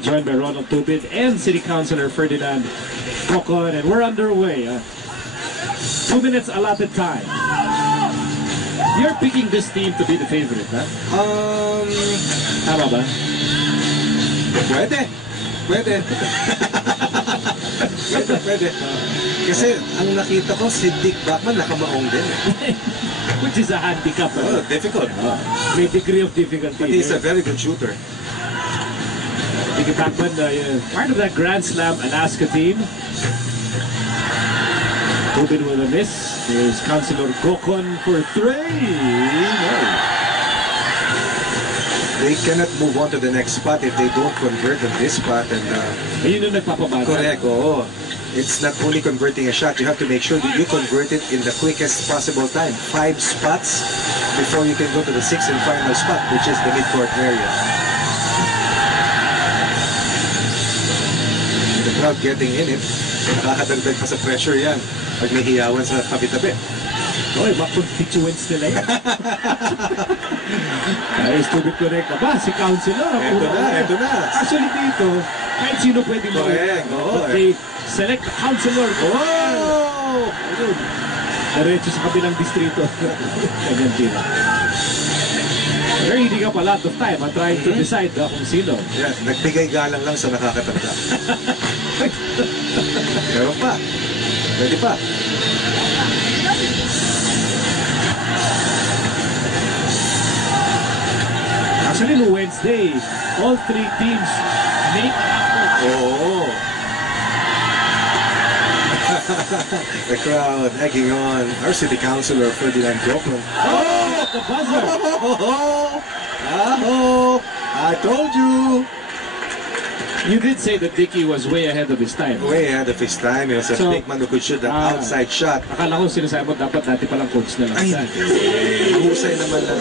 be joined by Ronald Tubid and City Councilor Ferdinand Cocon, and we're underway. 2 minutes allotted time. You're picking this team to be the favorite, huh? Tama ba? Pwede. Pwede. Kasi ang nakita ko, si Dick Bachman nakamaong din. Which is a handicap. Oh, difficult. May degree of difficulty. But he's a very good shooter. Dick Bachman, part of that Grand Slam Alaska team. Tubin with a miss. Here's Councilor Cocon for 3. No. They cannot move on to the next spot if they don't convert on this spot. And ayun yung nagpapabagal. correct, oo. It's not only converting a shot, you have to make sure that you convert it in the quickest possible time. 5 spots before you can go to the 6th and final spot, which is the midcourt area. The crowd getting in it, nakakadagdag pa sa pressure yan pag may hiyawan sa tabi-tabi. Oy, makapag-pituins nila yan. Ay, stupid correct na ba? Si Councilor. Ito na. Actually dito, kahit sino pwede mo. Correct. They select the Councilor. Oh! Ayun. Diretso sa kabilang distrito. Ganyan din. They're eating up a lot of time trying to decide kung sino. Yeah, nagbigay galang lang sa nakakatanda. Pero pa. Pwede pa. Actually, no Wednesday, all 3 teams make an effort. Oh. The crowd egging on our City Councilor Ferdinand Cocon. Oh, the buzzer! I told you. You did say that Dicky was way ahead of his time. Way ahead of his time. He was a big man who could shoot that outside shot. Akala ko sinasabi mo dapat dati palang coach na lang. Ay, husay naman lang.